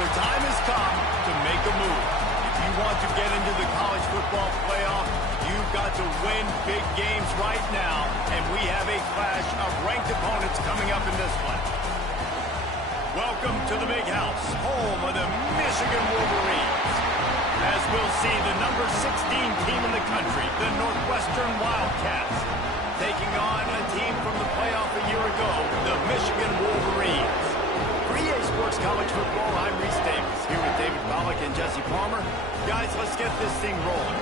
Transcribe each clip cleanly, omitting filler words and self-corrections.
The time has come to make a move. If you want to get into the college football playoff, you've got to win big games right now, and we have a clash of ranked opponents coming up in this one. Welcome to the Big House, home of the Michigan Wolverines. As we'll see, the number 16 team in the country, the Northwestern Wildcats, taking on a team from the playoff a year ago, the Michigan Wolverines. For EA Sports College Football, I'm Reese Davis, here with David Pollack and Jesse Palmer. Guys, let's get this thing rolling.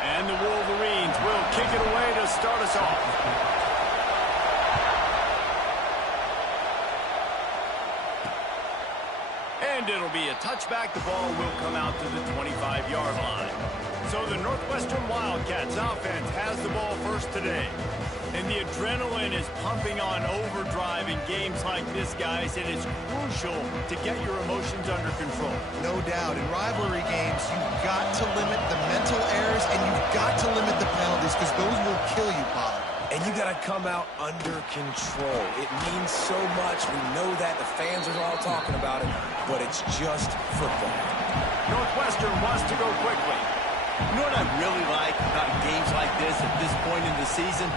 And the Wolverines will kick it away to start us off. And it'll be a touchback. The ball will come out to the 25-yard line. So the Northwestern Wildcats offense has the ball first today. And the adrenaline is pumping on overdrive in games like this, guys. And it's crucial to get your emotions under control. No doubt. In rivalry games, you've got to limit the mental errors and you've got to limit the penalties because those will kill you, Pollard. And you got to come out under control. It means so much. We know that. The fans are all talking about it, but it's just football. Northwestern wants to go quickly. You know what I really like about games like this at this point in the season?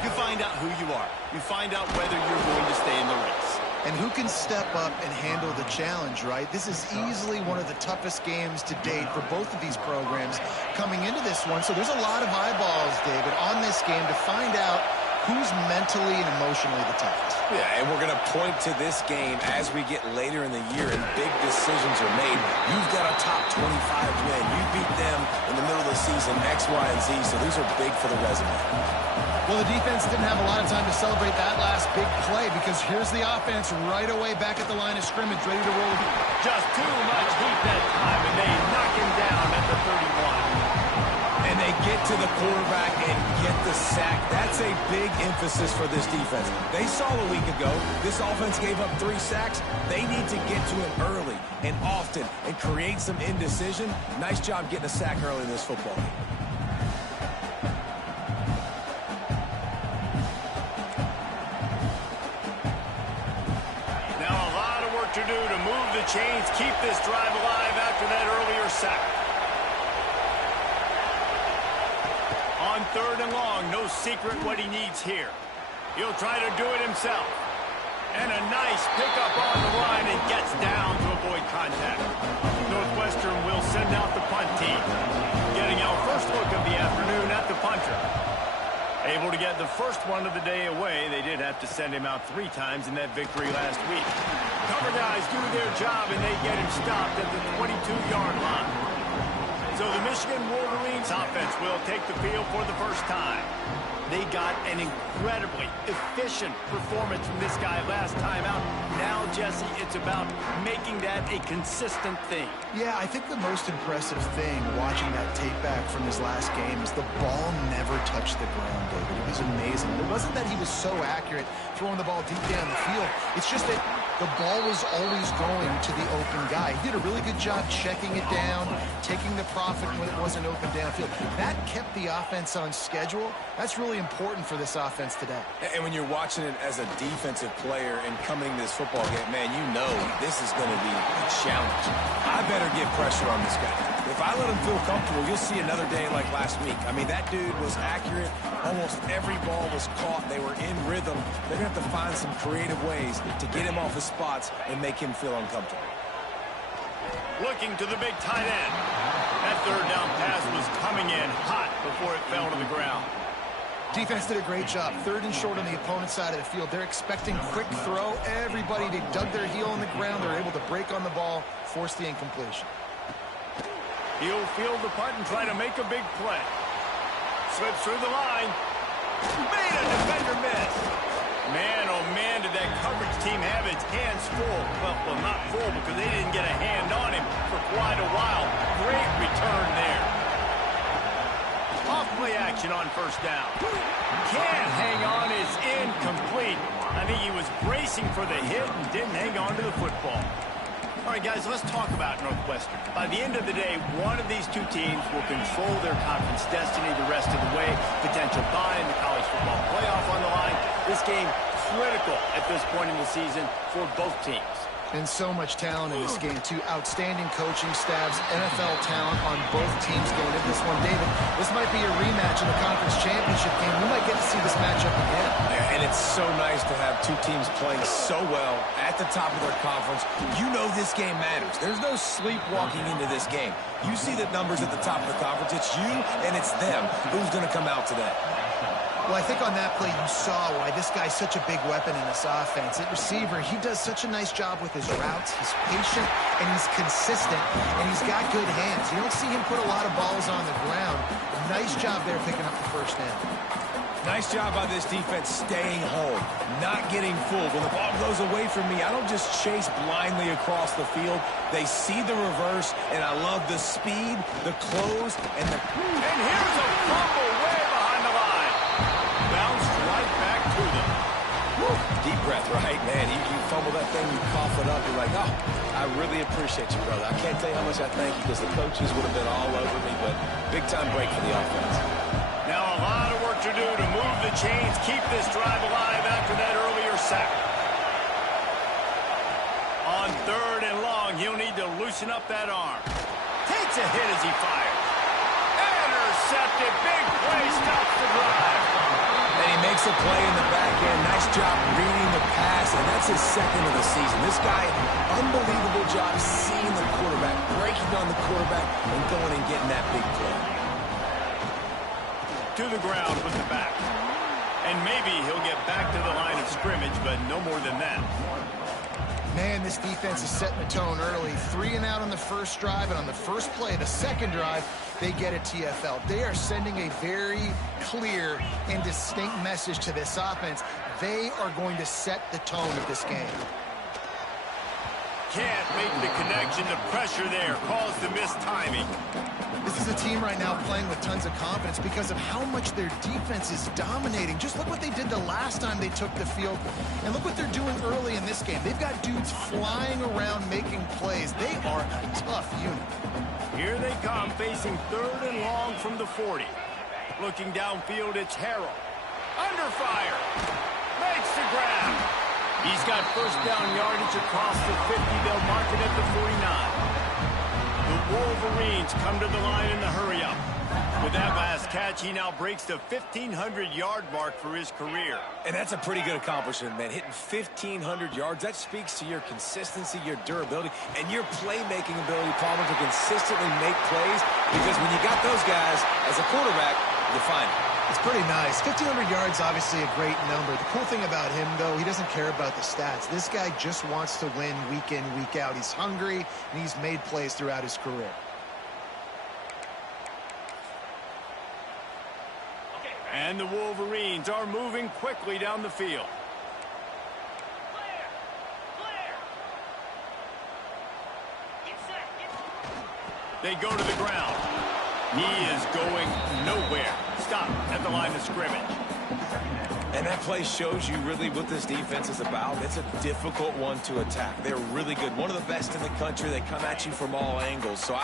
You find out who you are. You find out whether you're going to stay in the race. And who can step up and handle the challenge, right? This is easily one of the toughest games to date for both of these programs coming into this one. So there's a lot of eyeballs, David, on this game to find out who's mentally and emotionally the toughest. Yeah, and we're going to point to this game as we get later in the year and big decisions are made. You've got a top 25 win. You beat them in the middle of the season, X, Y, and Z, so these are big for the resume. Well, the defense didn't have a lot of time to celebrate that last big play because here's the offense right away back at the line of scrimmage, ready to roll. Just too much heat that time, and they knock him down at the 31. And they get to the quarterback and get the sack. That's a big emphasis for this defense. They saw a week ago, this offense gave up 3 sacks. They need to get to him early and often and create some indecision. Nice job getting a sack early in this football game. To do to move the chains, keep this drive alive after that earlier sack. On 3rd and long, no secret what he needs here. He'll try to do it himself. And a nice pickup on the line and gets down to avoid contact. Northwestern will send out the punt team. Getting our first look of the afternoon at the punter. Able to get the first one of the day away. They did have to send him out 3 times in that victory last week. Cover guys do their job, and they get him stopped at the 22-yard line. So the Michigan Wolverines offense will take the field for the first time. They got an incredibly efficient performance from this guy last time out. Now, Jesse, it's about making that a consistent thing. Yeah, I think the most impressive thing watching that tape back from his last game is the ball never touched the ground, David. It was amazing. It wasn't that he was so accurate throwing the ball deep down the field. It's just that the ball was always going to the open guy. He did a really good job checking it down, taking the profit when it wasn't open downfield. That kept the offense on schedule. That's really important for this offense today. And when you're watching it as a defensive player and coming to this football game, man, you know this is going to be a challenge. I better get pressure on this guy. If I let him feel comfortable, you'll see another day like last week. I mean, that dude was accurate. Almost every ball was caught. They were in rhythm. They're going to have to find some creative ways to get him off his spots and make him feel uncomfortable. Looking to the big tight end. That 3rd down pass was coming in hot before it fell to the ground. Defense did a great job. 3rd and short on the opponent's side of the field. They're expecting quick throw. Everybody, they dug their heel on the ground. They're able to break on the ball, force the incompletion. He'll field the punt and try to make a big play. Slips through the line. Made a defender miss. Man, oh man, did that coverage team have its hands full. Well, not full because they didn't get a hand on him for quite a while. Great return there. Off play action on 1st down. Can't hang on, is incomplete. I think he was bracing for the hit and didn't hang on to the football. All right, guys, let's talk about Northwestern. By the end of the day, one of these 2 teams will control their conference destiny the rest of the way. potential bye in the college football playoff on the line. This game critical at this point in the season for both teams. And so much talent in this game, too. Outstanding coaching staffs, NFL talent on both teams going into this one. David, this might be a rematch in the conference championship game. We might get to see this matchup again. Yeah, and it's so nice to have two teams playing so well at the top of their conference. You know this game matters. There's no sleepwalking into this game. You see the numbers at the top of the conference. It's you and it's them. Who's going to come out today? Well, I think on that play you saw why this guy's such a big weapon in this offense. At receiver, he does such a nice job with his routes. He's patient, and he's consistent, and he's got good hands. You don't see him put a lot of balls on the ground. Nice job there picking up the first down. Nice job by this defense staying home, not getting fooled. When the ball goes away from me, I don't just chase blindly across the field. They see the reverse, and I love the speed, the close, and the... And here's a fumble way behind the line. Bounced right back to them. Woo. Deep breath, right, man? You fumble that thing, you cough it up, you're like, oh, I really appreciate you, brother. I can't tell you how much I thank you because the coaches would have been all over me, but big-time break for the offense. Now a lot of work to do to move the chains, keep this drive alive after that earlier sack. On 3rd and long, he'll need to loosen up that arm. Takes a hit as he fires. Intercepted. Big play. Stops the drive. And he makes a play in the back end. Nice job reading the pass, and that's his second of the season. This guy, unbelievable job seeing the quarterback, breaking on the quarterback, and going and getting that big play. To the ground with the back. And maybe he'll get back to the line of scrimmage, but no more than that. Man, this defense is setting the tone early. 3 and out on the first drive, and on the first play, the second drive, they get a TFL. They are sending a very clear and distinct message to this offense. They are going to set the tone of this game. Can't make the connection. The pressure there caused the missed timing. This is a team right now playing with tons of confidence because of how much their defense is dominating. Just look what they did the last time they took the field, and look what they're doing early in this game. They've got dudes flying around making plays. They are a tough unit. Here they come, facing 3rd and long from the 40. Looking downfield, it's Harrell. Under fire. Makes the grab. He's got first down yardage across the 50. They'll mark it at the 49. The Wolverines come to the line in the hurry-up. With that last catch, he now breaks the 1,500-yard mark for his career. And that's a pretty good accomplishment, man. Hitting 1,500 yards, that speaks to your consistency, your durability, and your playmaking ability, Palmer, to consistently make plays. Because when you got those guys as a quarterback, you find it. It's pretty nice. 1,500 yards, obviously a great number. The cool thing about him, though, he doesn't care about the stats. This guy just wants to win week in, week out. He's hungry, and he's made plays throughout his career. And the Wolverines are moving quickly down the field. They go to the ground. He is going nowhere. Stop at the line of scrimmage. And that play shows you really what this defense is about. It's a difficult one to attack. They're really good. One of the best in the country. They come at you from all angles. So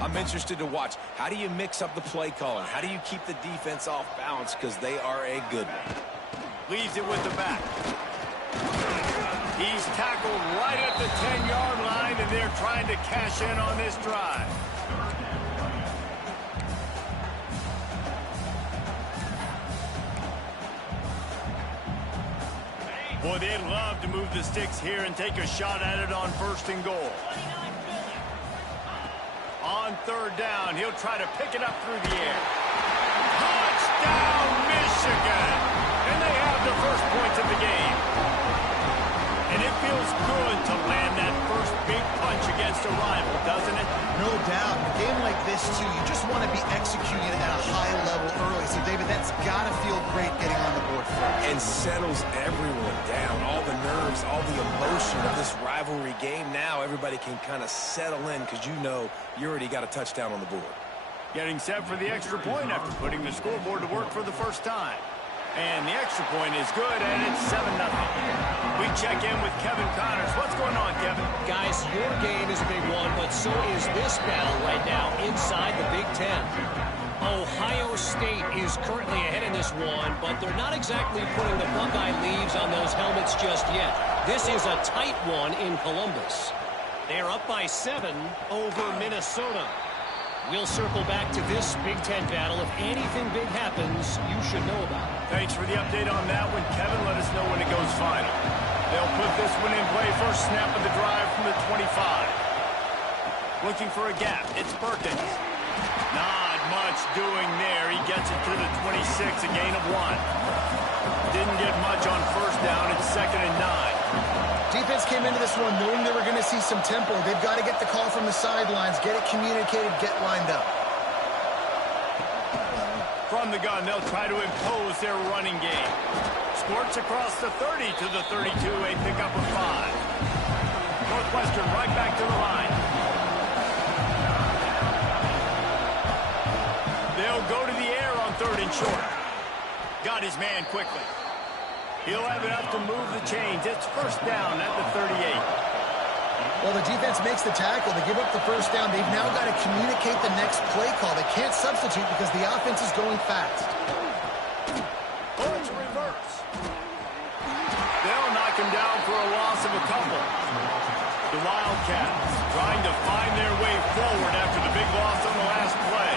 I'm interested to watch. How do you mix up the play calling? How do you keep the defense off balance? Because they are a good one. Leaves it with the back. He's tackled right at the 10-yard line, and they're trying to cash in on this drive. Boy, they'd love to move the sticks here and take a shot at it on 1st and goal. On 3rd down, he'll try to pick it up through the air. Touchdown, Michigan! And they have the first points of the game. And it feels good to land that first big punch against a rival, doesn't it? No doubt. In a game like this, too, you just want to be executing at a high level early. So, David, that's got to feel great getting on the board first. And settles everyone down. All the nerves, all the emotion of this rivalry game. Now everybody can kind of settle in because you know you already got a touchdown on the board. Getting set for the extra point after putting the scoreboard to work for the first time. And the extra point is good, and it's 7-0. We check in with Kevin Connors. What's going on, Kevin? Guys, your game is a big one, but so is this battle right now inside the Big Ten. Ohio State is currently ahead in this one, but they're not exactly putting the Buckeye leaves on those helmets just yet. This is a tight one in Columbus. They are up by 7 over Minnesota. We'll circle back to this Big Ten battle. If anything big happens, you should know about it. Thanks for the update on that one, Kevin. Let us know when it goes final. They'll put this one in play. First snap of the drive from the 25. Looking for a gap. It's Perkins. Not much doing there. He gets it to the 26, a gain of 1. Didn't get much on first down. It's 2nd and 9. Defense came into this one knowing they were going to see some tempo. They've got to get the call from the sidelines, get it communicated, get lined up. From the gun, they'll try to impose their running game. Squirts across the 30 to the 32, a pickup of 5. Northwestern right back to the line. They'll go to the air on 3rd and short. Got his man quickly. He'll have enough to move the chains. It's first down at the 38. Well, the defense makes the tackle. They give up the first down. They've now got to communicate the next play call. They can't substitute because the offense is going fast. Oh, it's a reverse. They'll knock him down for a loss of a couple. The Wildcats trying to find their way forward after the big loss on the last play.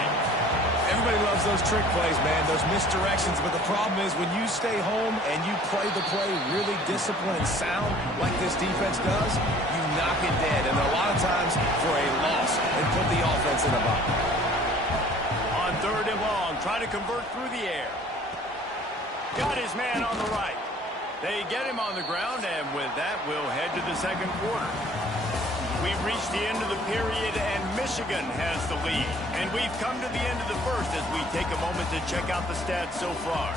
Everybody loves those trick plays, man, those misdirections. But the problem is when you stay home and you play the play really disciplined and sound like this defense does, you knock it dead. And a lot of times for a loss and put the offense in the box. On 3rd and long, try to convert through the air. Got his man on the right. They get him on the ground, and with that, we'll head to the 2nd quarter. We've reached the end of the period, and Michigan has the lead. And we've come to the end of the first as we take a moment to check out the stats so far.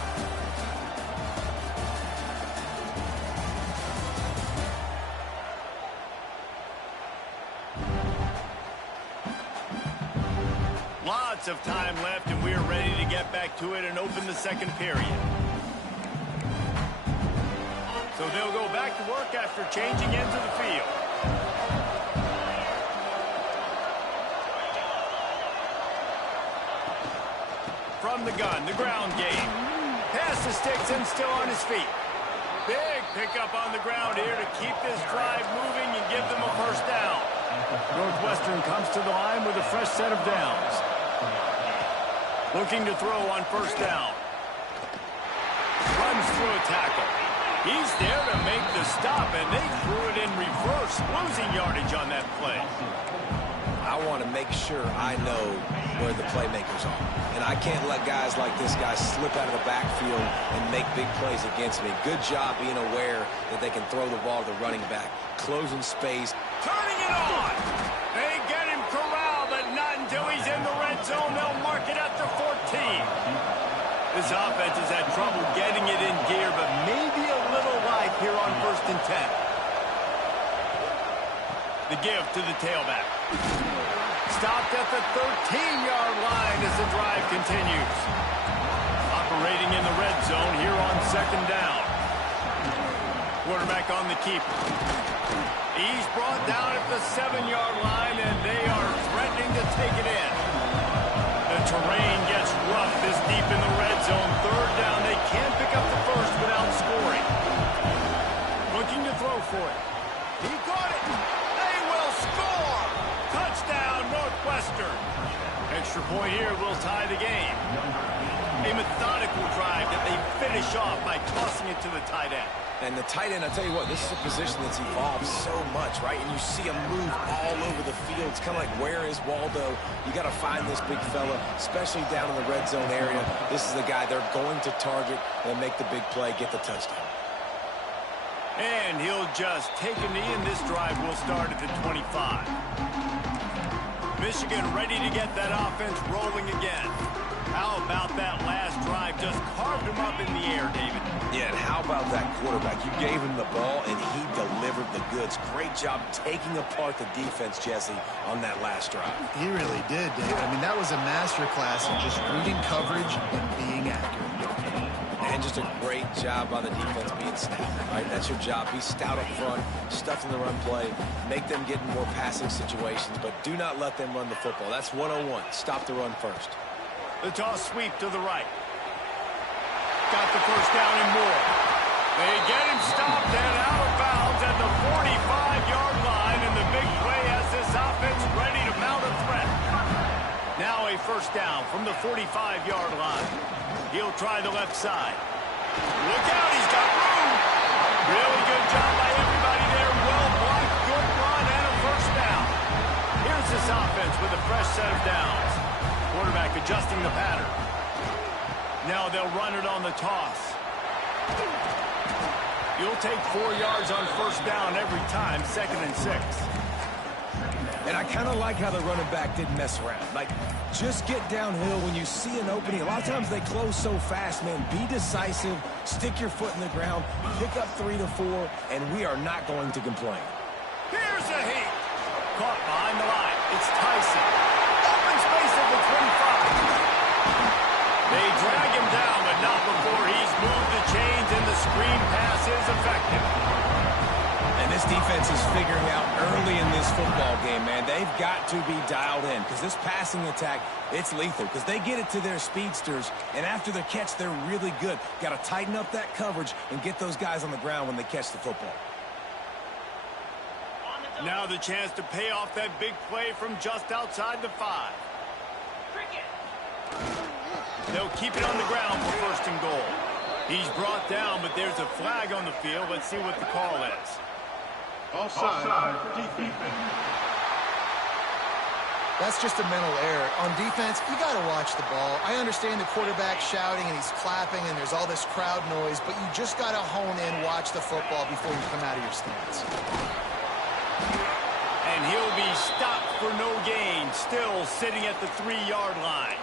Lots of time left, and we are ready to get back to it and open the 2nd period. So they'll go back to work after changing into the field. From the gun, the ground game. Pass the sticks and still on his feet. Big pickup on the ground here to keep this drive moving and give them a first down. Northwestern comes to the line with a fresh set of downs. Looking to throw on first down. Runs through a tackle. He's there to make the stop, and they threw it in reverse, losing yardage on that play. I want to make sure I know where the playmakers are. And I can't let guys like this guy slip out of the backfield and make big plays against me. Good job being aware that they can throw the ball to the running back. Closing space. Turning it on. They get him corralled, but not until he's in the red zone. They'll mark it at the 14. This offense has had trouble getting it in gear, but maybe a little life here on 1st and 10. The give to the tailback. Stopped at the 13-yard line as the drive continues. Operating in the red zone here on 2nd down. Quarterback on the keeper. He's brought down at the 7-yard line, and they are threatening to take it in. The terrain gets rough this deep in the red zone. 3rd down. They can't pick up the first without scoring. Looking to throw for it. He caught it. They will score. Touchdown, Northwestern. Extra point here will tie the game. A methodical drive that they finish off by tossing it to the tight end. And the tight end, I tell you what, this is a position that's evolved so much, right? And you see him move all over the field. It's kind of like, where is Waldo? You got to find this big fella, especially down in the red zone area. This is the guy they're going to target and make the big play, get the touchdown. And he'll just take a knee, and this drive will start at the 25. Michigan ready to get that offense rolling again. How about that last drive? Just carved him up in the air, David. Yeah, and how about that quarterback? You gave him the ball, and he delivered the goods. Great job taking apart the defense, Jesse, on that last drive. He really did, David. I mean, that was a masterclass in just reading coverage and being accurate. And just a great job by the defense being stout, right? That's your job. Be stout up front, stuff in the run play, make them get in more passing situations, but do not let them run the football. That's 101. Stop the run first. The toss sweep to the right. Got the first down and more. They get him stopped and out of bounds at the 45-yard line, and the big play has this offense ready to mount a threat. Now a first down from the 45-yard line. He'll try the left side. Look out, he's got room. Really good job by everybody there. Well blocked, good run, and a first down. Here's this offense with a fresh set of downs. Quarterback adjusting the pattern. Now they'll run it on the toss. You'll take 4 yards on first down every time, 2nd and 6. And I kind of like how the running back didn't mess around. Like, just get downhill when you see an opening. A lot of times they close so fast, man. Be decisive, stick your foot in the ground, pick up 3 to 4, and we are not going to complain. Here's a heat. Caught behind the line. It's Tyson. Open space at the 25. They drag him down, but not before he's moved the chains, and the screen pass is effective. And this defense is figuring out early in this football game, man. They've got to be dialed in because this passing attack, it's lethal because they get it to their speedsters, and after the catch, they're really good. Got to tighten up that coverage and get those guys on the ground when they catch the football. Now the chance to pay off that big play from just outside the 5. They'll keep it on the ground for 1st and goal. He's brought down, but there's a flag on the field. Let's see what the call is. Offside defense. That's just a mental error. On defense, you got to watch the ball. I understand the quarterback shouting and he's clapping and there's all this crowd noise, but you just got to hone in, watch the football before you come out of your stance. And he'll be stopped for no gain, still sitting at the 3-yard line.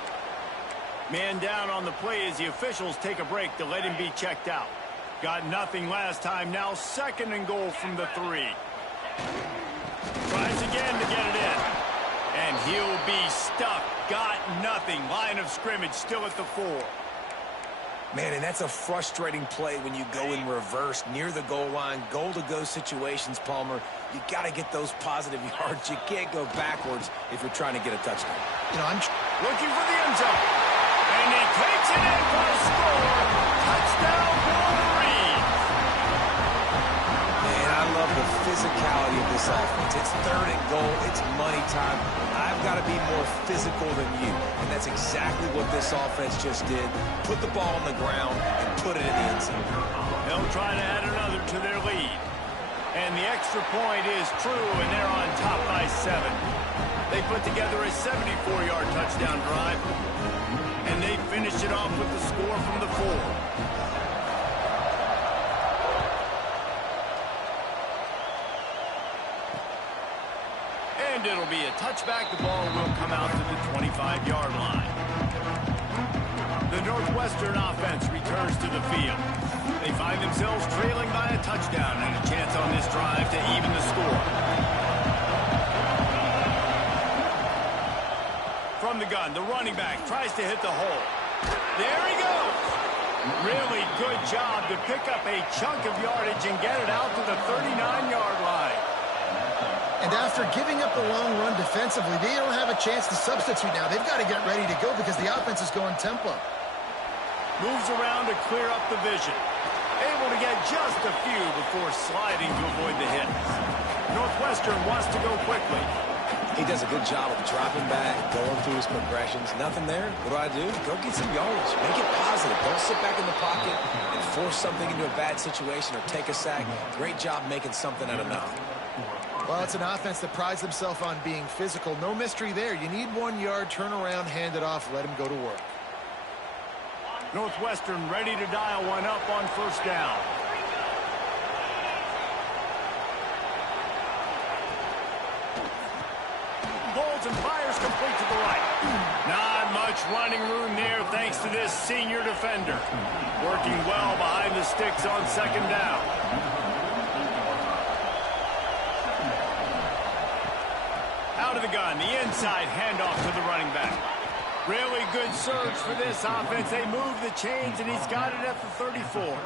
Man down on the play as the officials take a break to let him be checked out. Got nothing last time, now 2nd and goal from the 3. Tries again to get it in. And he'll be stuck. Got nothing. Line of scrimmage still at the 4. Man, and that's a frustrating play when you go in reverse near the goal line, goal-to-go situations, Palmer. You got to get those positive yards. You can't go backwards if you're trying to get a touchdown. You know, I'm looking for the end zone. And he takes it in for a score. Touchdown, Wolverines. Man, I love the physicality of this offense. It's 3rd and goal. It's money time. I've got to be more physical than you. And that's exactly what this offense just did. Put the ball on the ground and put it in the end zone. They'll try to add another to their lead. And the extra point is true, and they're on top by 7. They put together a 74-yard touchdown drive. And they finish it off with the score from the 4. And it'll be a touchback. The ball will come out to the 25-yard line. The Northwestern offense returns to the field. They find themselves trailing by a touchdown and a chance on this drive to even the score. From the gun, the running back tries to hit the hole. There he goes. Really good job to pick up a chunk of yardage and get it out to the 39-yard line. And after giving up the long run defensively, they don't have a chance to substitute now. They've got to get ready to go because the offense is going tempo. Moves around to clear up the vision. Able to get just a few before sliding to avoid the hits. Northwestern wants to go quickly. He does a good job of dropping back, going through his progressions. Nothing there. What do? Go get some yardage. Make it positive. Don't sit back in the pocket and force something into a bad situation or take a sack. Great job making something out of nothing. Well, it's an offense that prides themselves on being physical. No mystery there. You need 1 yard, turn around, hand it off, let him go to work. Northwestern ready to dial one up on first down. Holds and fires complete to the right. Not much running room there thanks to this senior defender. Working well behind the sticks on 2nd down. Out of the gun, the inside handoff to the running back. Really good surge for this offense. They move the chains, and he's got it at the 34.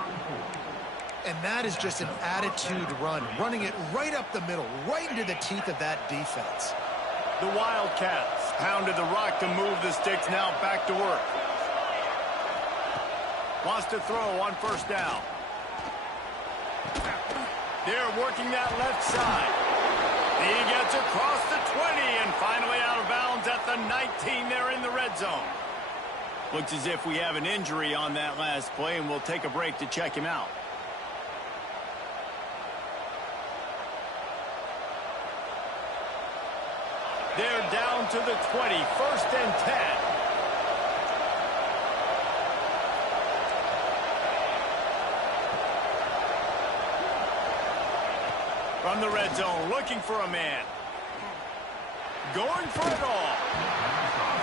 And that is just an attitude run, running it right up the middle, right into the teeth of that defense. The Wildcats pounded the rock to move the sticks. Now back to work. Wants to throw on first down. They're working that left side. He gets across the 20 and finally out of bounds at the 19. They're in the red zone. Looks as if we have an injury on that last play, and we'll take a break to check him out. They're down to the 20, 1st and 10. From the red zone, looking for a man. Going for it all.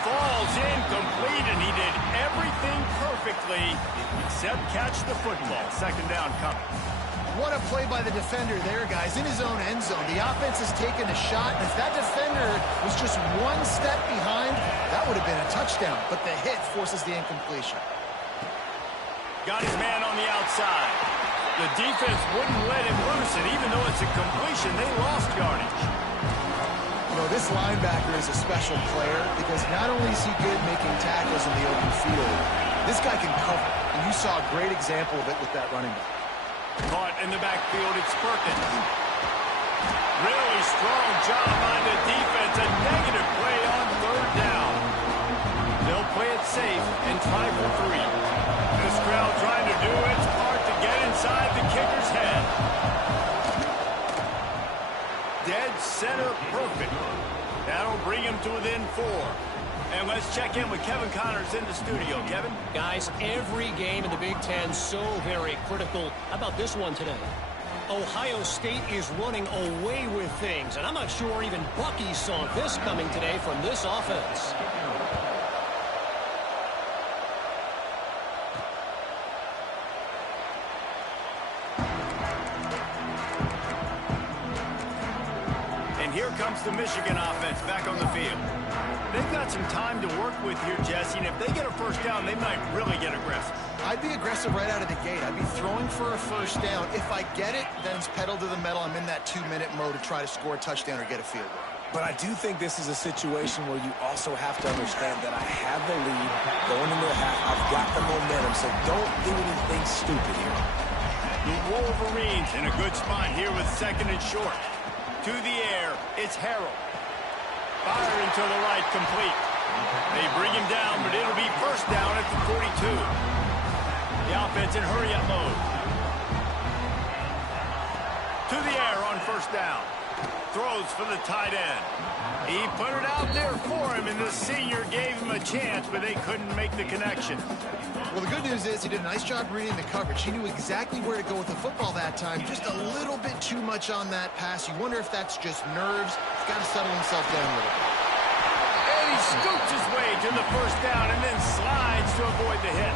Falls incomplete, and he did everything perfectly except catch the football. 2nd down coming. What a play by the defender there, guys. In his own end zone, the offense has taken a shot, and if that defender was just one step behind, that would have been a touchdown. But the hit forces the incompletion. Got his man on the outside. The defense wouldn't let him loose, and even though it's a completion, they lost yardage. You know, this linebacker is a special player because not only is he good making tackles in the open field, this guy can cover. And you saw a great example of it with that running back. Caught in the backfield, it's Perkins. Really strong job by the defense. A negative play on 3rd down. They'll play it safe and try for 3. This crowd trying to do its part to get inside the kicker's head. Dead center perfect. That'll bring him to within 4. And let's check in with Kevin Connors in the studio. Kevin? Guys, every game in the Big Ten so very critical. How about this one today? Ohio State is running away with things, and I'm not sure even Bucky saw this coming today from this offense. And here comes the Michigan offense back on the field. They've got some time to work with here, Jesse, and if they get a first down, they might really get aggressive. I'd be aggressive right out of the gate. I'd be throwing for a first down. If I get it, then it's pedal to the metal. I'm in that 2-minute mode to try to score a touchdown or get a field goal. But I do think this is a situation where you also have to understand that I have the lead going into the half. I've got the momentum, so don't do anything stupid here. The Wolverines in a good spot here with 2nd and short. To the air, it's Harrell. Firing to the right, complete. They bring him down, but it'll be first down at the 42. The offense in hurry-up mode. To the air on first down. Throws for the tight end. He put it out there for him, and the senior gave him a chance, but they couldn't make the connection. Well, the good news is he did a nice job reading the coverage. He knew exactly where to go with the football that time. Just a little bit too much on that pass. You wonder if that's just nerves. He's got to settle himself down a little bit. And he scoops his way to the first down and then slides to avoid the hit.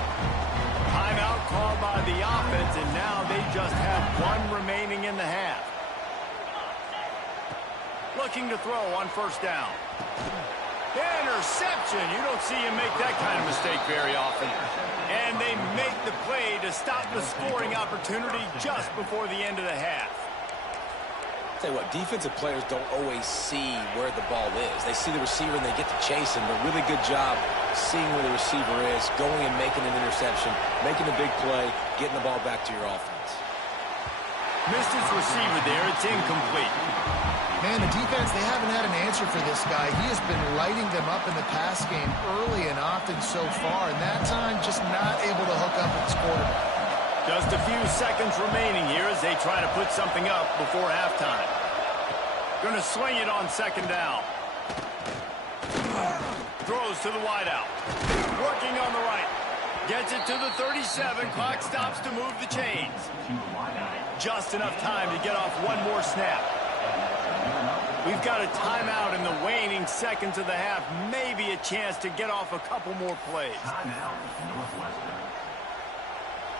Timeout called by the offense, and now they just have 1 remaining in the half. Looking to throw on first down. Interception. You don't see him make that kind of mistake very often. And they make the play to stop the scoring opportunity just before the end of the half. Tell you what, defensive players don't always see where the ball is. They see the receiver and they get to chase him. A really good job seeing where the receiver is, going and making an interception, making a big play, getting the ball back to your offense. Missed his receiver there. It's incomplete. Man, the defense, they haven't had an answer for this guy. He has been lighting them up in the pass game early and often so far, and that time just not able to hook up with his quarterback. Just a few seconds remaining here as they try to put something up before halftime. Going to swing it on 2nd down. Throws to the wideout. Working on the right. Gets it to the 37. Clock stops to move the chains. Just enough time to get off 1 more snap. We've got a timeout in the waning seconds of the half. Maybe a chance to get off a couple more plays.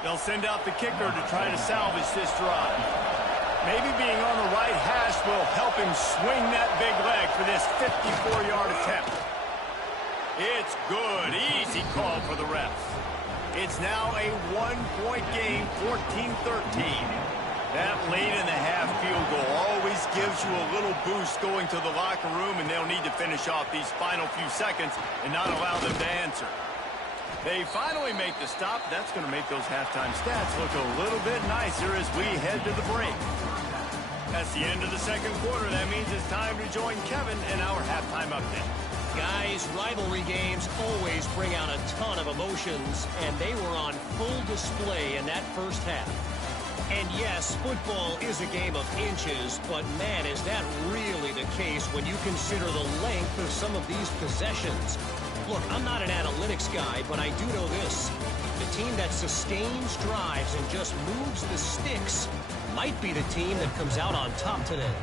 They'll send out the kicker to try to salvage this drive. Maybe being on the right hash will help him swing that big leg for this 54-yard attempt. It's good. Easy call for the refs. It's now a 1-point game, 14-13. That late in the half field goal always gives you a little boost going to the locker room, and they'll need to finish off these final few seconds and not allow them to answer. They finally make the stop. That's going to make those halftime stats look a little bit nicer as we head to the break. That's the end of the second quarter. That means it's time to join Kevin in our halftime update. Guys, rivalry games always bring out a ton of emotions, and they were on full display in that first half. And yes, football is a game of inches, but man, is that really the case when you consider the length of some of these possessions. Look, I'm not an analytics guy, but I do know this. The team that sustains drives and just moves the sticks might be the team that comes out on top today.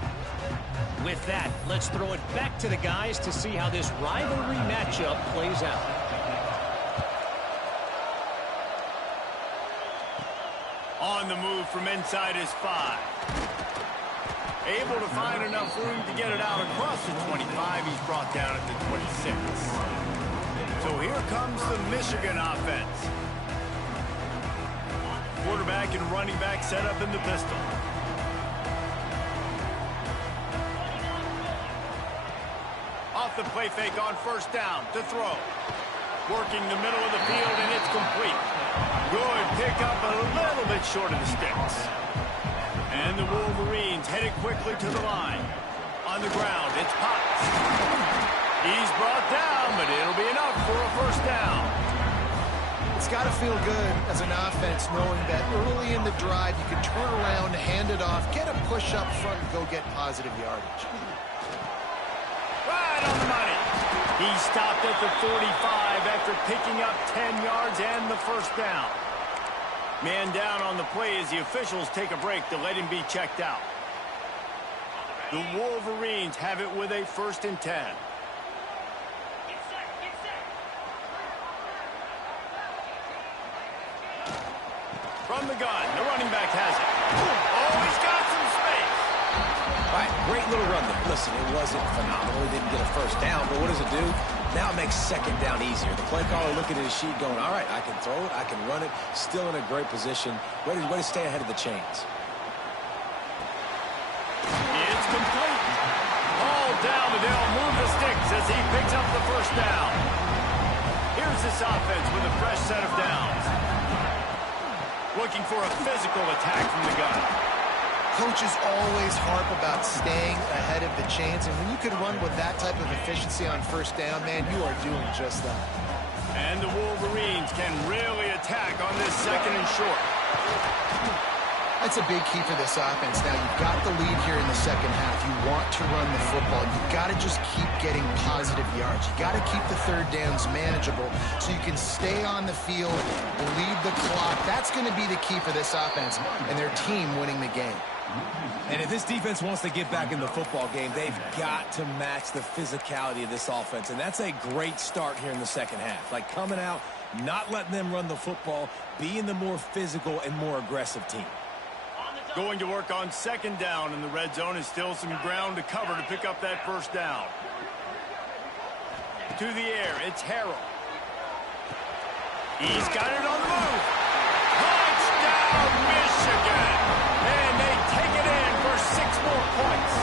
With that, let's throw it back to the guys to see how this rivalry matchup plays out. On the move from inside his 5. Able to find enough room to get it out across the 25. He's brought down at the 26. So here comes the Michigan offense. Quarterback and running back set up in the pistol. Off the play fake on first down to throw. Working the middle of the field, and it's complete. Good pick up a little bit short of the sticks. And the Wolverines headed quickly to the line. On the ground, it's Potts. He's brought down, but it'll be enough for a first down. It's got to feel good as an offense knowing that early in the drive you can turn around, hand it off, get a push up front, and go get positive yardage. Right on the money. He stopped at the 45 after picking up 10 yards and the first down. Man down on the play as the officials take a break to let him be checked out. The Wolverines have it with a 1st and 10. From the gun, the running back has it. Oh, he's got some space. All right, great little run there. Listen, it wasn't phenomenal. He didn't get a first down, but what does it do? Now it makes second down easier. The play caller looking at his sheet going, all right, I can throw it, I can run it, still in a great position. Way to stay ahead of the chains. It's complete. All down, and they'll move the sticks as he picks up the first down. Here's this offense with a fresh set of downs. Looking for a physical attack from the gun. Coaches always harp about staying ahead of the chains, and when you can run with that type of efficiency on first down, man, you are doing just that. And the Wolverines can really attack on this 2nd and short. That's a big key for this offense. Now, you've got the lead here in the second half. You want to run the football. You've got to just keep getting positive yards. You've got to keep the third downs manageable so you can stay on the field, lead the clock. That's going to be the key for this offense and their team winning the game. And if this defense wants to get back in the football game, they've got to match the physicality of this offense. And that's a great start here in the second half. Like coming out, not letting them run the football, being the more physical and more aggressive team. Going to work on 2nd down in the red zone is still some ground to cover to pick up that first down. To the air, it's Harrell. He's got it on the move. Touchdown, Michigan! And they take it in for 6 more points.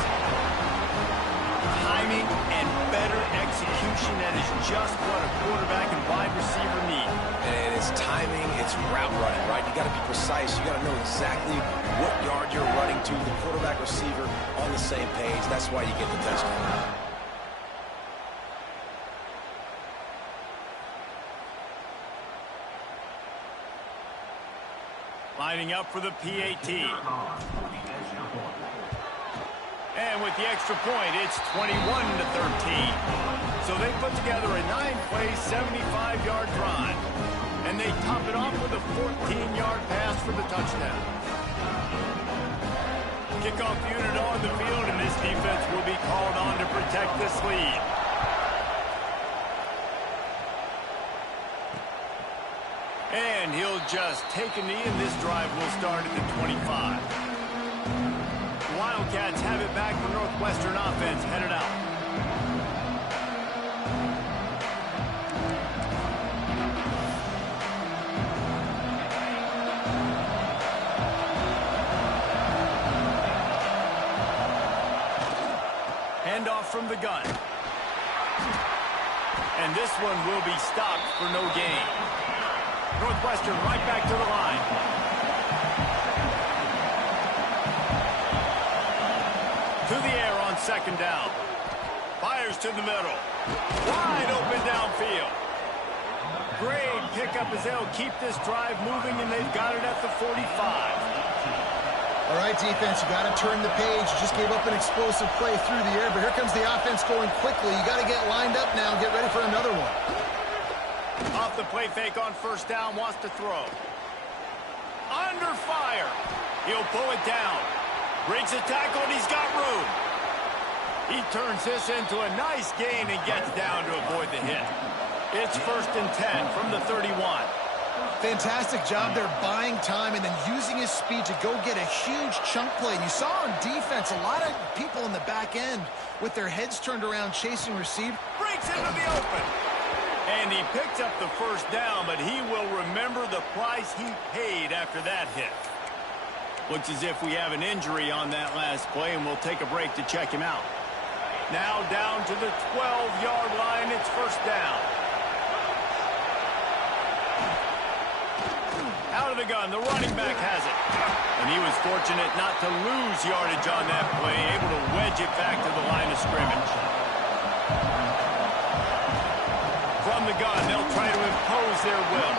Timing and better execution, that is just what a quarterback and wide receiver need. And it's timing, it's route running, right? You got to be precise. You got to know exactly what yard you're running to. The quarterback receiver on the same page. That's why you get the touchdown. Lining up for the PAT. And with the extra point, it's 21-13. So they put together a 9-play, 75-yard drive. And they top it off with a 14-yard pass for the touchdown. Kickoff unit on the field, and this defense will be called on to protect this lead. And he'll just take a knee, and this drive will start at the 25. The Wildcats have it back for Northwestern offense headed out. from the gun. And this one will be stopped for no gain. Northwestern right back to the line. To the air on second down. Fires to the middle. Wide open downfield. Great pickup as they'll keep this drive moving, and they've got it at the 45. All right, defense, you got to turn the page. You just gave up an explosive play through the air, but here comes the offense going quickly. You got to get lined up now and get ready for another one. Off the play fake on first down, wants to throw. Under fire. He'll pull it down. Breaks a tackle, and he's got room. He turns this into a nice gain and gets down to avoid the hit. It's 1st and 10 from the 31. Fantastic job there buying time and then using his speed to go get a huge chunk play. And you saw on defense a lot of people in the back end with their heads turned around chasing receive. Breaks into the open. And he picks up the first down, but he will remember the price he paid after that hit. Looks as if we have an injury on that last play, and we'll take a break to check him out. Now down to the 12-yard line. It's first down. Out of the gun, the running back has it. And he was fortunate not to lose yardage on that play, able to wedge it back to the line of scrimmage. From the gun, they'll try to impose their will.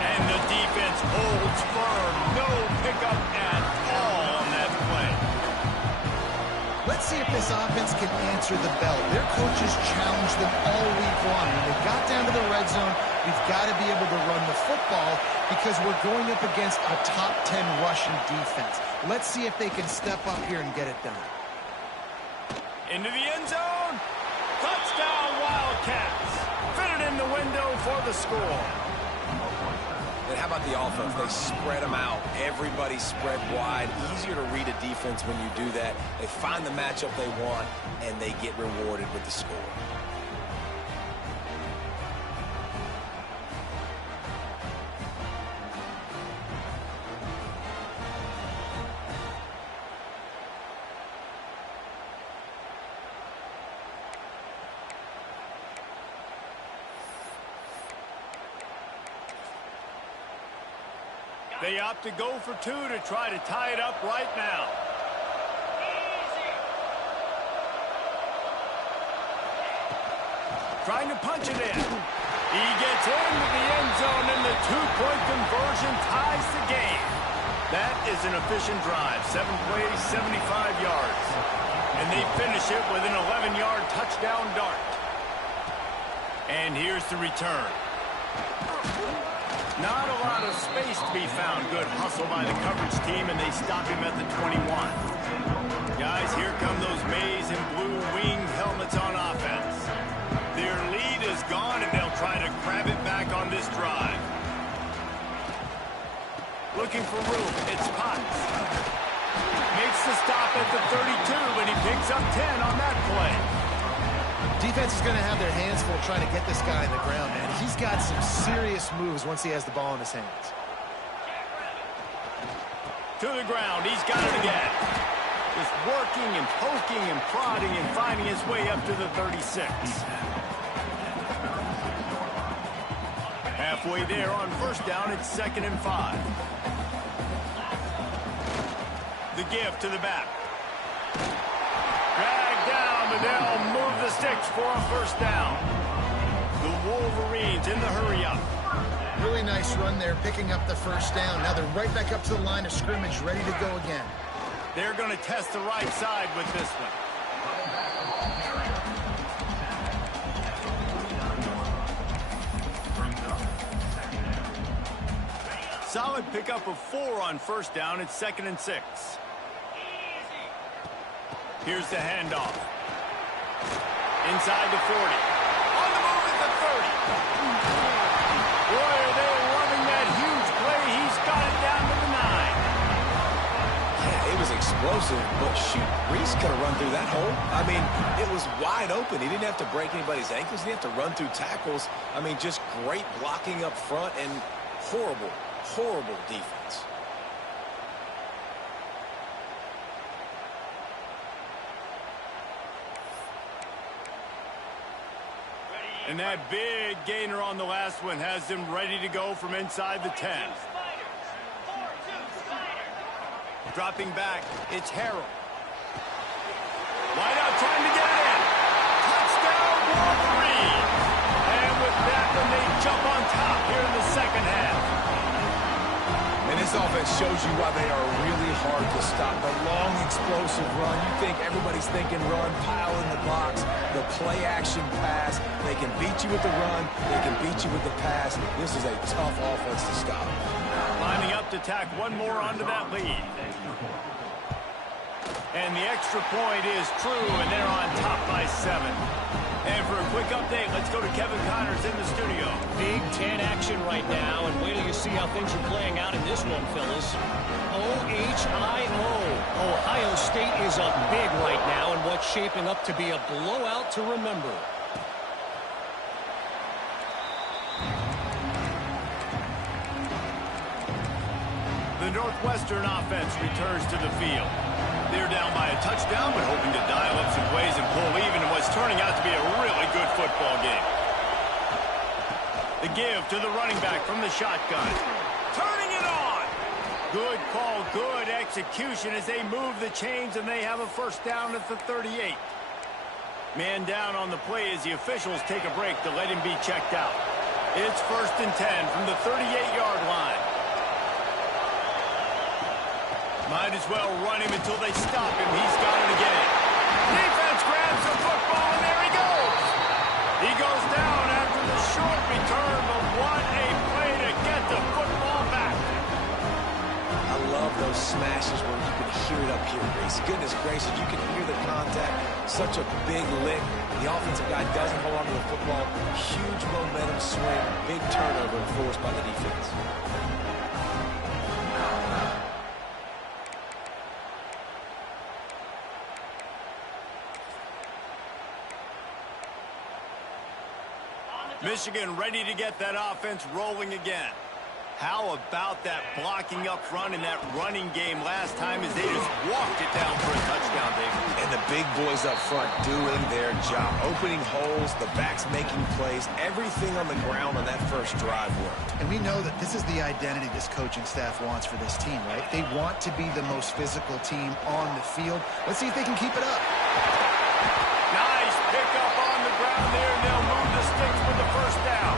And the defense holds firm. No pickup at all on that play. Let's see if this offense can answer the bell. Their coaches challenged them all week long. When they got down to the red zone, we've got to be able to run the football because we're going up against a top 10 rushing defense. Let's see if they can step up here and get it done. Into the end zone. Touchdown, Wildcats. Fitted in the window for the score. And how about the offense? They spread them out. Everybody spread wide. Easier to read a defense when you do that. They find the matchup they want, and they get rewarded with the score. They opt to go for two to try to tie it up right now. Trying to punch it in. He gets into the end zone, and the two-point conversion ties the game. That is an efficient drive. 7 plays, 75 yards. And they finish it with an 11-yard touchdown dart. And here's the return. Not a lot of space to be found. Good hustle by the coverage team, and they stop him at the 21. Guys, here come those maize and blue winged helmets on offense. Their lead is gone, and they'll try to grab it back on this drive. Looking for room. It's Potts. Makes the stop at the 32, but he picks up 10 on that play. Defense is going to have their hands full trying to get this guy in the ground, man. He's got some serious moves once he has the ball in his hands. To the ground. He's got it again. Just working and poking and prodding and finding his way up to the 36. Halfway there on first down, it's 2nd and 5. The give to the back. Dragged down, but they'll move the sticks for a first down. The Wolverines in the hurry-up. Really nice run there, picking up the first down. Now they're right back up to the line of scrimmage, ready to go again. They're going to test the right side with this one. Solid pickup of 4 on first down. It's 2nd and 6. Here's the handoff. Inside the 40. On the move at the 30. Boy, are they loving that huge play. He's got it down to the 9. Yeah, it was explosive, but shoot, Reese could have run through that hole. I mean, it was wide open. He didn't have to break anybody's ankles. He didn't have to run through tackles. I mean, just great blocking up front and horrible defense. And that big gainer on the last one has them ready to go from inside the 10. Dropping back, it's Harrell. Wide out trying to get it in. Touchdown, Wolverine! And with that, then they jump on top here in the second half. And this offense shows you why they are really hard to stop. The long, explosive run. You think everybody's thinking run, pile in the box, the play-action pass. They can beat you with the run. They can beat you with the pass. This is a tough offense to stop. Lining up to tack one more onto that lead. And the extra point is true, and they're on top by 7. And for a quick update, let's go to Kevin Connors in the studio. Big 10 action right now, and wait till you see how things are playing out in this one, fellas. OHIO. Ohio State is up big right now, and what's shaping up to be a blowout to remember. The Northwestern offense returns to the field. They're down by a touchdown, but hoping to dial up some plays and pull even in what's turning out to be a really good football game. The give to the running back from the shotgun. Turning it on! Good call, good execution as they move the chains, and they have a first down at the 38. Man down on the play as the officials take a break to let him be checked out. It's 1st and 10 from the 38-yard line. Might as well run him until they stop him. He's got it again. Defense grabs the football, and there he goes. He goes down after the short return, but what a play to get the football back. I love those smashes where you can hear it up here, Grace. Goodness gracious, you can hear the contact. Such a big lick. The offensive guy doesn't hold on to the football. Huge momentum swing. Big turnover enforced by the defense. Michigan ready to get that offense rolling again. How about that blocking up front in that running game last time as they just walked it down for a touchdown, David? And the big boys up front doing their job. Opening holes, the backs making plays. Everything on the ground on that first drive worked. And we know that this is the identity this coaching staff wants for this team, right? They want to be the most physical team on the field. Let's see if they can keep it up. Nice pickup on the ground there, and they'll move the sticks for the first down.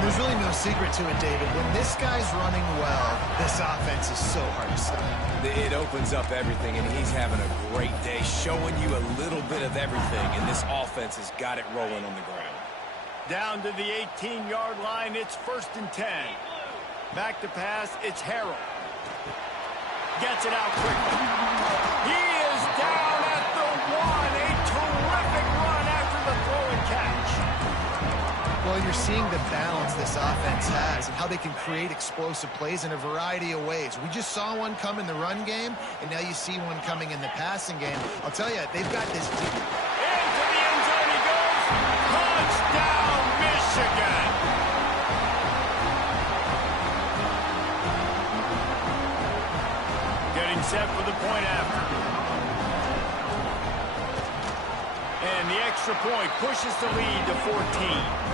There's really no secret to it, David. When this guy's running well, this offense is so hard to stop. It opens up everything, and he's having a great day, showing you a little bit of everything, and this offense has got it rolling on the ground. Down to the 18-yard line, it's 1st and 10. Back to pass, it's Harrell. Gets it out quickly. He is down at the 1. A terrific run after the throw and catch. Well, you're seeing the balance this offense has and how they can create explosive plays in a variety of ways. We just saw one come in the run game, and now you see one coming in the passing game. I'll tell you, they've got this deep. Into the end zone he goes. Touchdown, Michigan. Getting set for the point after. And the extra point pushes the lead to 14.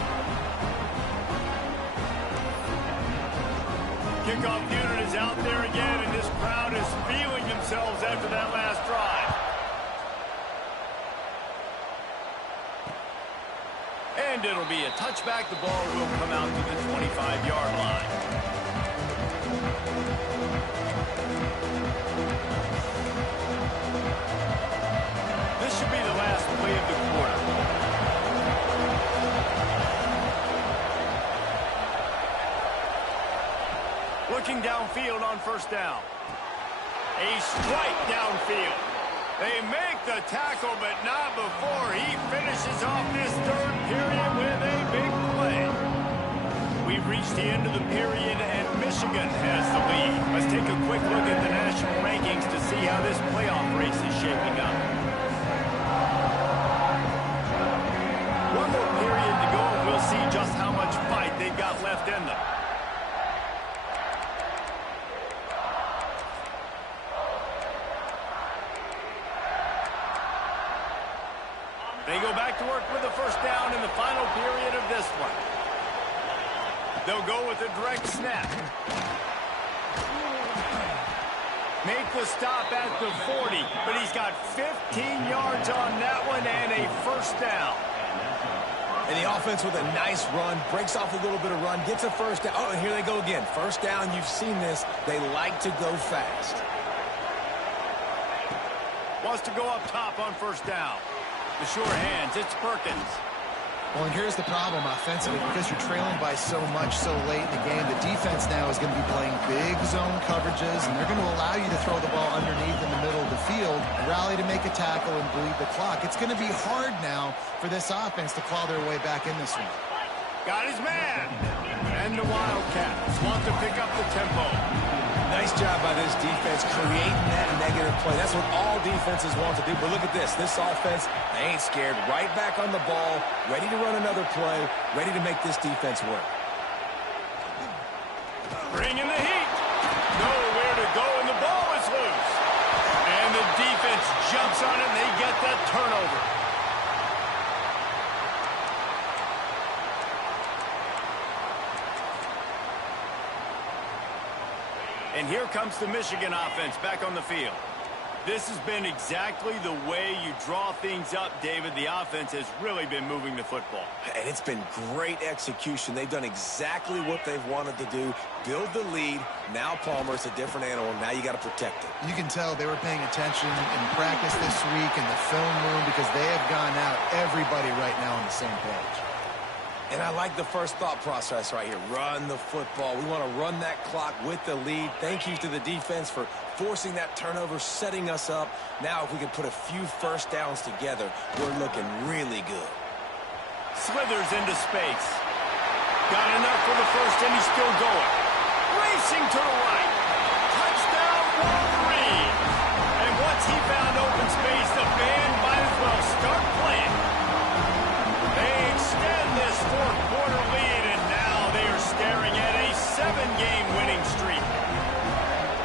Kickoff unit is out there again, and this crowd is feeling themselves after that last drive. And it'll be a touchback. The ball will come out to the 25-yard line. This should be the last play of the quarter. Looking downfield on first down. A strike downfield. They make the tackle, but not before he finishes off this third period with a big play. We've reached the end of the period, and Michigan has the lead. Let's take a quick look at the national rankings to see how this playoff race is shaping up. One more period to go, and we'll see just how much fight they've got left in them. They go back to work with a first down in the final period of this one. They'll go with a direct snap. Make the stop at the 40, but he's got 15 yards on that one and a first down. And the offense with a nice run, breaks off a little bit of run, gets a first down. Oh, and here they go again. First down, you've seen this. They like to go fast. Wants to go up top on first down. The sure hands, it's Perkins. Well, and here's the problem offensively, because you're trailing by so much so late in the game, the defense now is going to be playing big zone coverages, and they're going to allow you to throw the ball underneath in the middle of the field, rally to make a tackle, and bleed the clock. It's going to be hard now for this offense to claw their way back in this one. Got his man. And the Wildcats want to pick up the tempo. Nice job by this defense creating that negative play. That's what all defenses want to do. But look at this. This offense, they ain't scared. Right back on the ball, ready to run another play, ready to make this defense work. Bring in the heat. Nowhere to go, and the ball is loose. And the defense jumps on it, and they get that turnover. And here comes the Michigan offense back on the field. This has been exactly the way you draw things up, David. The offense has really been moving the football. And it's been great execution. They've done exactly what they've wanted to do. Build the lead. Now Palmer's a different animal. Now you got to protect it. You can tell they were paying attention in practice this week in the film room, because they have gone out, everybody right now on the same page. And I like the first thought process right here. Run the football. We want to run that clock with the lead. Thank you to the defense for forcing that turnover, setting us up. Now if we can put a few first downs together, we're looking really good. Slithers into space. Got enough for the first, and he's still going. Racing to the right. Touchdown, Wolverine. And once he found open space, the band might as well start playing. They extend this fourth-quarter lead, and now they are staring at a 7-game winning streak.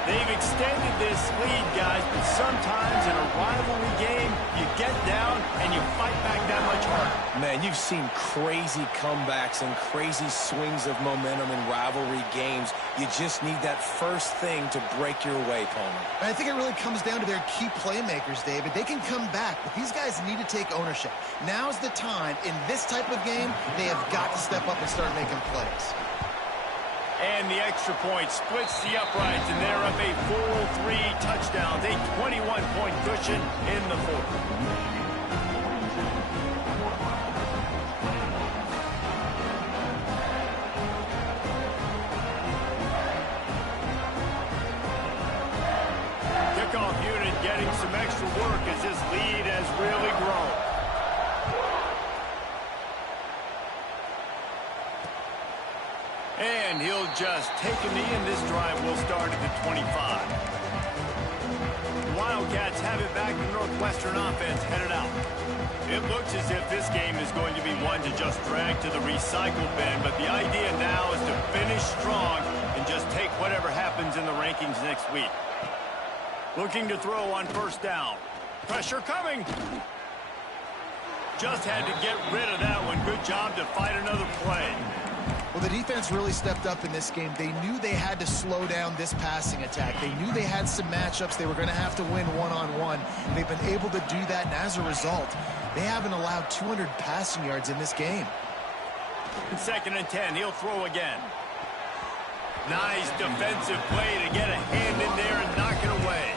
They've extended this lead, guys, but sometimes in a rivalry game, you get down and you fight back that much harder. Man, you've seen crazy comebacks and crazy swings of momentum in rivalry games. You just need that first thing to break your way, Palmer. I think it really comes down to their key playmakers, David. They can come back, but these guys need to take ownership. Now's the time. In this type of game, they have got to step up and start making plays. And the extra point splits the uprights, and they're up a 4-3 touchdowns, a 21-point cushion in the fourth. Kickoff unit getting some extra work as this lead has really grown. And he'll just take a knee, and this drive will start at the 25. The Wildcats have it back. The Northwestern offense headed out. It looks as if this game is going to be one to just drag to the recycle bin, but the idea now is to finish strong and just take whatever happens in the rankings next week. Looking to throw on first down. Pressure coming. Just had to get rid of that one. Good job to fight another play. Well, the defense really stepped up in this game. They knew they had to slow down this passing attack. They knew they had some matchups they were going to have to win one-on-one. They've been able to do that, and as a result, they haven't allowed 200 passing yards in this game. 2nd and 10, he'll throw again. Nice defensive play to get a hand in there and knock it away.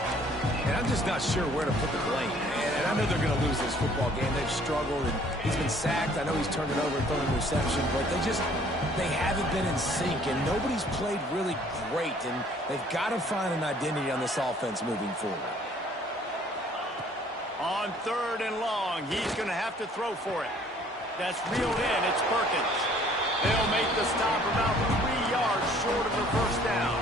And I'm just not sure where to put the blame. And I know they're going to lose this football game. They've struggled, and he's been sacked. I know he's turned it over and thrown an interception, but they haven't been in sync, and nobody's played really great, and they've got to find an identity on this offense moving forward. On 3rd and long, he's going to have to throw for it. That's reeled in. It's Perkins. They'll make the stop about 3 yards short of the first down.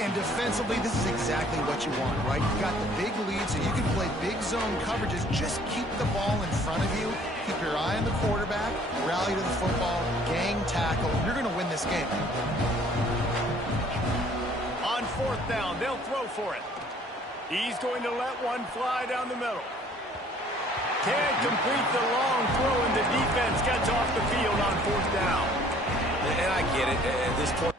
And defensively, this is exactly what you want, right? You've got the big lead, so you can play big zone coverages. Just keep the ball in front of you. Keep your eye on the quarterback. Rally to the football. Gang tackle. You're going to win this game. On 4th down, they'll throw for it. He's going to let one fly down the middle. Can't complete the long throw, and the defense gets off the field on 4th down. And I get it at this point.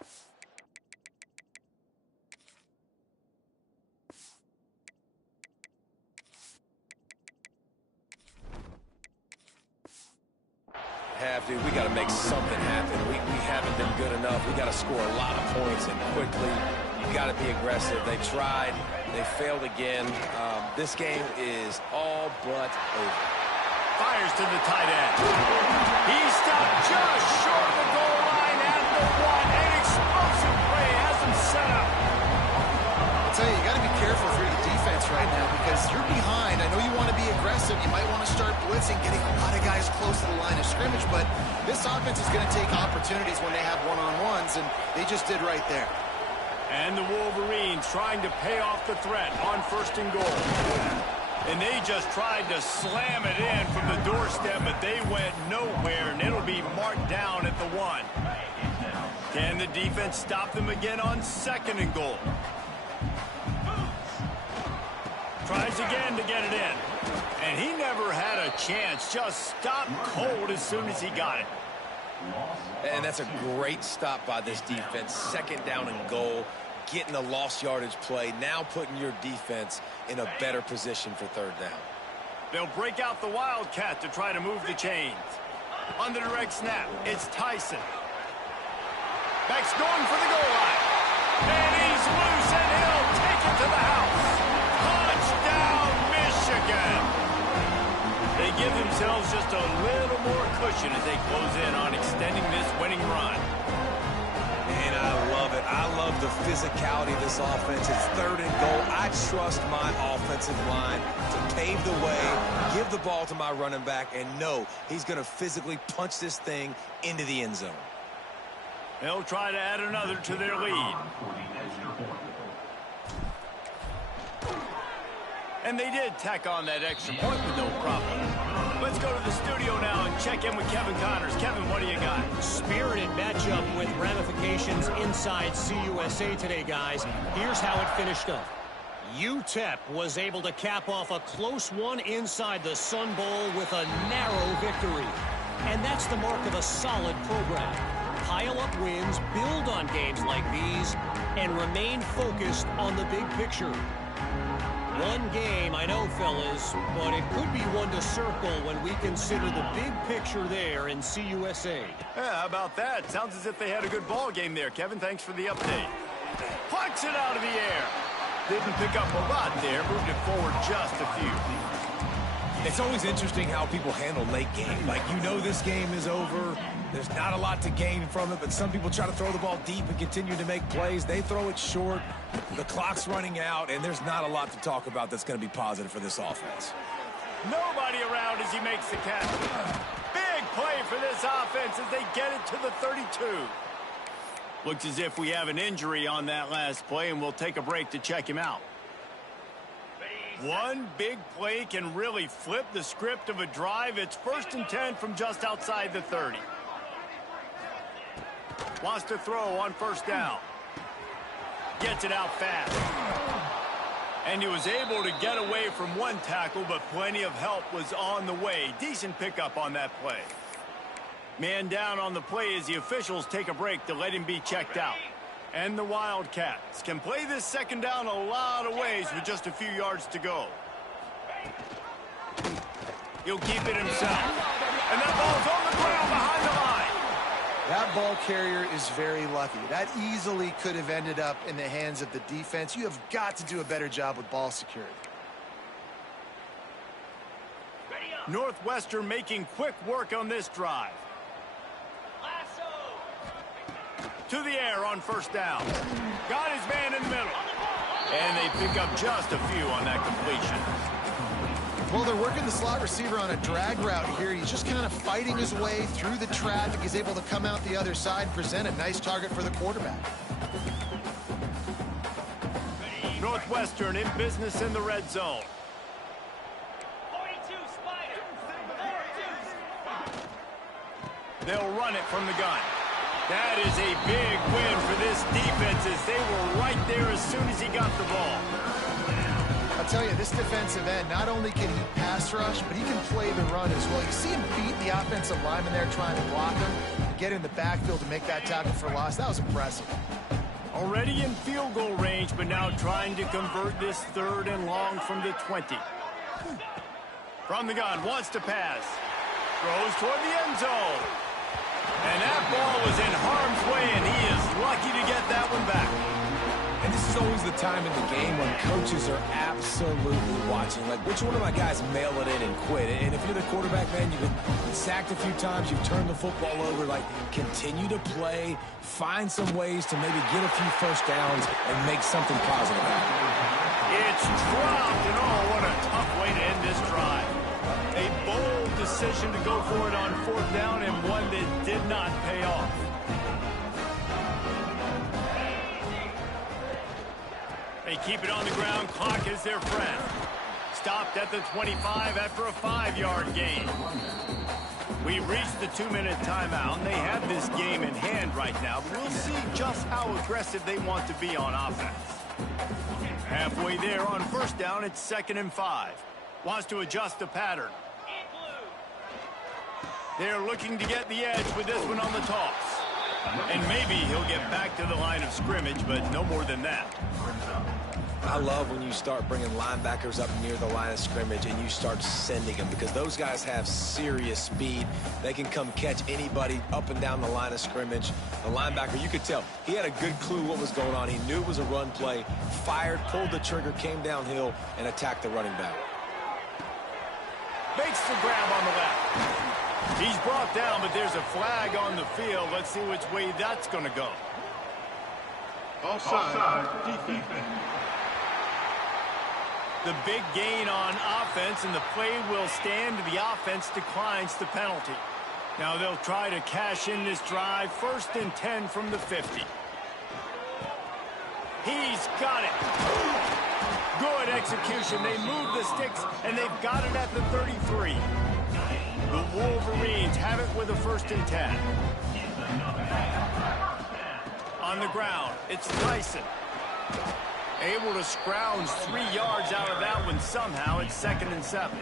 Dude, we got to make something happen. We haven't been good enough. We got to score a lot of points and quickly. You got to be aggressive. They tried. They failed again. This game is all but over. Fires to the tight end. He stopped just short of the goal line at the 1. An explosive play has him set up. I'll tell you, you got to be careful through the defense right now because you're behind. I know you want to be aggressive. You might want to start blitzing, getting a lot of guys close to the line of scrimmage, but this offense is going to take opportunities when they have one-on-ones, and they just did right there. And the Wolverines trying to pay off the threat on 1st and goal. And they just tried to slam it in from the doorstep, but they went nowhere, and it'll be marked down at the 1. Can the defense stop them again on 2nd and goal? Tries again to get it in. And he never had a chance. Just stopped cold as soon as he got it. And that's a great stop by this defense. 2nd down and goal. Getting a lost yardage play. Now putting your defense in a better position for 3rd down. They'll break out the Wildcat to try to move the chains. On the direct snap, it's Tyson. Back's going for the goal line. And he's loose, and he'll take it to the house. Touchdown, Michigan. They give themselves just a little more cushion as they close in on extending this winning run. And I love it. I love the physicality of this offense. It's 3rd and goal. I trust my offensive line to pave the way, give the ball to my running back, and know he's going to physically punch this thing into the end zone. They'll try to add another to their lead. And they did tack on that extra point with no problem. Let's go to the studio now and check in with Kevin Connors. Kevin, what do you got? Spirited matchup with ramifications inside CUSA today, guys. Here's how it finished up. UTEP was able to cap off a close one inside the Sun Bowl with a narrow victory. And that's the mark of a solid program. Pile up wins, build on games like these, and remain focused on the big picture. One game, I know, fellas, but it could be one to circle when we consider the big picture there in CUSA. Yeah, how about that? Sounds as if they had a good ball game there. Kevin, thanks for the update. Plucks it out of the air. Didn't pick up a lot there. Moved it forward just a few. It's always interesting how people handle late game. Like, you know this game is over. There's not a lot to gain from it, but some people try to throw the ball deep and continue to make plays. They throw it short. The clock's running out, and there's not a lot to talk about that's going to be positive for this offense. Nobody around as he makes the catch. Big play for this offense as they get it to the 32. Looks as if we have an injury on that last play, and we'll take a break to check him out. One big play can really flip the script of a drive. It's 1st and 10 from just outside the 30. Wants to throw on 1st down. Gets it out fast. And he was able to get away from one tackle, but plenty of help was on the way. Decent pickup on that play. Man down on the play as the officials take a break to let him be checked out. And the Wildcats can play this 2nd down a lot of ways with just a few yards to go. He'll keep it himself. And that ball's on the ground behind the line. That ball carrier is very lucky. That easily could have ended up in the hands of the defense. You have got to do a better job with ball security. Northwestern making quick work on this drive. To the air on 1st down. Got his man in the middle. And they pick up just a few on that completion. Well, they're working the slot receiver on a drag route here. He's just kind of fighting his way through the traffic. He's able to come out the other side and present a nice target for the quarterback. Northwestern in business in the red zone. 42 Spider. 42. They'll run it from the gun. That is a big win for this defense as they were right there as soon as he got the ball. I'll tell you, this defensive end, not only can he pass rush, but he can play the run as well. You see him beat the offensive lineman there trying to block him, and get in the backfield to make that tackle for loss. That was impressive. Already in field goal range, but now trying to convert this 3rd and long from the 20. From the gun, wants to pass. Throws toward the end zone. And that ball was in harm's way, and he is lucky to get that one back. And this is always the time in the game when coaches are absolutely watching. Like, which one of my guys mail it in and quit? And if you're the quarterback, man, you've been sacked a few times, you've turned the football over. Like, continue to play, find some ways to maybe get a few first downs and make something positive happen. It's dropped, and oh, what a tough way to end this drive. A bold decision to go for it on 4th down, and one that did not pay off. They keep it on the ground. Clock is their friend. Stopped at the 25 after a 5-yard gain. We've reached the 2-minute timeout, and they have this game in hand right now. But we'll see just how aggressive they want to be on offense. Halfway there on 1st down, it's 2nd and 5. Wants to adjust the pattern. They're looking to get the edge with this one on the toss. And maybe he'll get back to the line of scrimmage, but no more than that. I love when you start bringing linebackers up near the line of scrimmage and you start sending them, because those guys have serious speed. They can come catch anybody up and down the line of scrimmage. The linebacker, you could tell, he had a good clue what was going on. He knew it was a run play, fired, pulled the trigger, came downhill, and attacked the running back. Makes the grab on the left. He's brought down, but there's a flag on the field. Let's see which way that's going to go. Offside, defense. The big gain on offense, and the play will stand. The offense declines the penalty. Now they'll try to cash in this drive. 1st and 10 from the 50. He's got it. Good execution. They move the sticks, and they've got it at the 33. The Wolverines have it with a 1st and 10. On the ground, it's Tyson. Able to scrounge 3 yards out of that one somehow. It's 2nd and 7.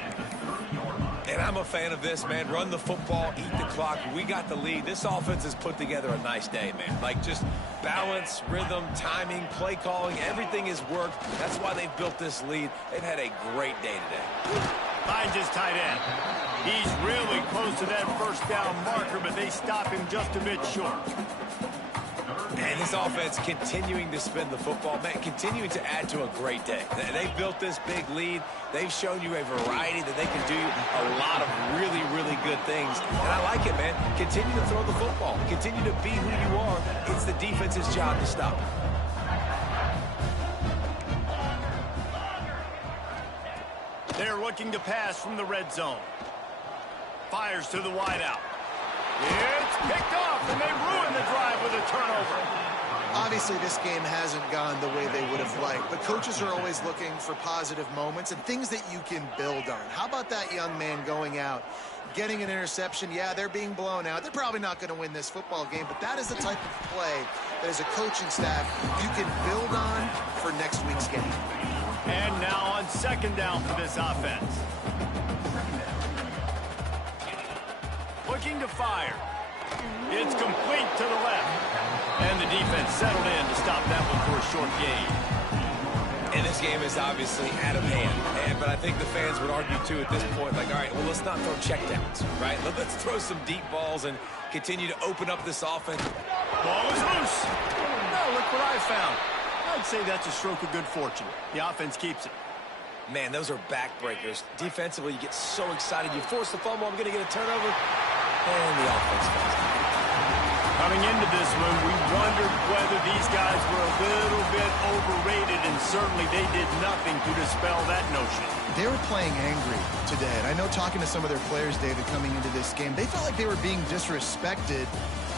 And I'm a fan of this, man. Run the football, eat the clock. We got the lead. This offense has put together a nice day, man. Like, just balance, rhythm, timing, play calling, everything has worked. That's why they've built this lead. They've had a great day today. Finds his tight end. He's really close to that 1st down marker, but they stop him just a bit short. And this offense continuing to spin the football, man, continuing to add to a great day. They've built this big lead. They've shown you a variety that they can do a lot of really, really good things. And I like it, man. Continue to throw the football. Continue to be who you are. It's the defense's job to stop. They're looking to pass from the red zone. Fires to the wideout. It's picked off, and they ruin the drive with a turnover. Obviously, this game hasn't gone the way they would have liked, but coaches are always looking for positive moments and things that you can build on. How about that young man going out, getting an interception? Yeah, they're being blown out. They're probably not going to win this football game, but that is the type of play that as a coaching staff you can build on for next week's game. And now on 2nd down for this offense. Looking to fire. It's complete to the left. And the defense settled in to stop that one for a short gain. And this game is obviously out of hand. But I think the fans would argue, too, at this point, like, all right, well, let's not throw checkdowns, right? Let's throw some deep balls and continue to open up this offense. Ball is loose. Now look what I found. I'd say that's a stroke of good fortune. The offense keeps it. Man, those are backbreakers. Defensively, you get so excited. You force the fumble. I'm going to get a turnover. And the offense falls out. Coming into this one, we wondered whether these guys were a little bit overrated, and certainly they did nothing to dispel that notion. They were playing angry today, and I know talking to some of their players, David, coming into this game, they felt like they were being disrespected.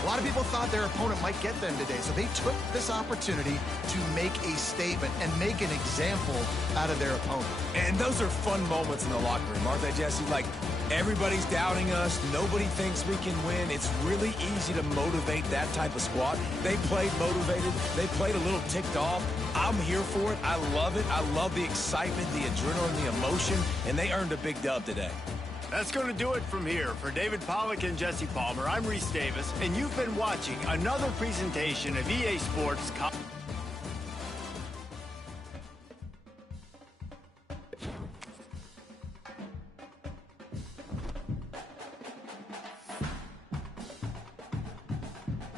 A lot of people thought their opponent might get them today, so they took this opportunity to make a statement and make an example out of their opponent. And those are fun moments in the locker room, aren't they, Jesse? Like, Everybody's doubting us. Nobody thinks we can win. It's really easy to motivate that type of squad. They played motivated. They played a little ticked off. I'm here for it. I love it. I love the excitement, the adrenaline, the emotion, and they earned a big dub today. That's going to do it from here. For David Pollack and Jesse Palmer, I'm Reese Davis, and you've been watching another presentation of EA Sports.